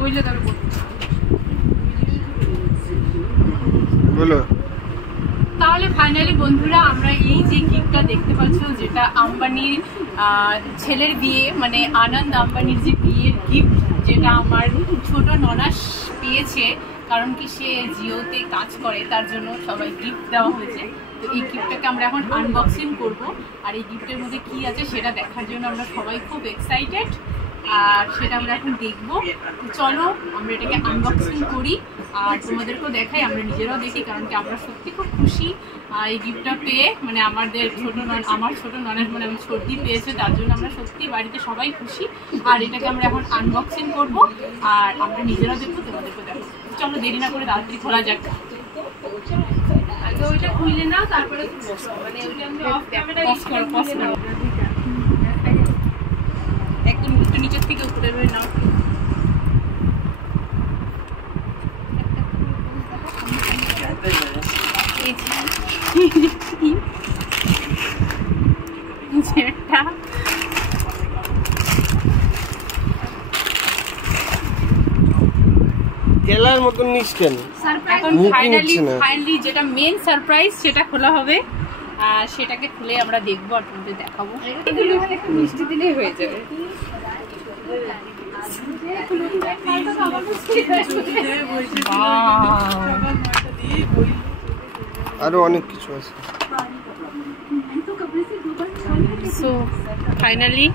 বললে তবে বলো। তাহলে ফাইনালি বন্ধুরা আমরা এই যে গিফটটা দেখতে পাচ্ছ, যেটা আম্বানির ছেলের বিয়ে, মানে আনন্দ আম্বানির যে বিয়ের গিফট, যেটা আমার ছোট ননাস পেয়েছে, কারণ কি সে জিওতে কাজ করে, তার জন্য সবাই গিফট দেওয়া হয়েছে। তো এই গিফটটাকে আমরা এখন আনবক্সিং করব, আর এই গিফটের মধ্যে কি আছে সেটা দেখার জন্য আমরা সবাই খুব এক্সাইটেড, আর সেটা আমরা এখন দেখবো। তো চলো আমরা এটাকে আনবক্সিং করি আর তোমাদেরকেও দেখাই, আমরা নিজেরাও দেখি, কারণ কি আমরা সত্যি খুব খুশি এই গিফটটা পেয়ে। মানে আমার ছোট ননের মানে আমি সর্দি পেয়েছে, তার জন্য আমরা সত্যি বাড়িতে সবাই খুশি। আর এটাকে আমরা এখন আনবক্সিং করব আর আমরা নিজেরাও দেখবো, তোমাদেরকেও দেখো। চলো দেরি না করে তাড়াতাড়ি খোলা যাক। আগে ওইটা খুলে নাও, তারপরে মানে ওইটা আমি অফ ক্যামেরা ইউজ করব। একদম একটু নিচের থেকে উপরে রয়ে নাও। জেলার মতন নিস কেন? এখন ফাইনালি যেটা মেন সারপ্রাইজ সেটা খোলা হবে, আর সেটাকে খুলে আমরা দেখবো আর তোমাদের দেখাবো। একটু মিষ্টি দিলেই হয়ে যাবে। আরো অনেক কিছু আছে। সো ফাইনালি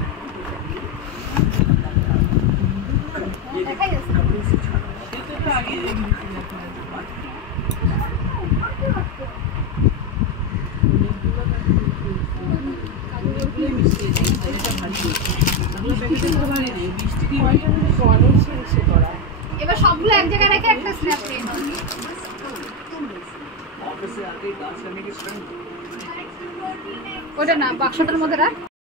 এবার সবগুলো এক জায়গায় রেখে একটা স্ন্যাপ নিয়ে নাও। ওটা না, বাক্সটার মধ্যে রাখ।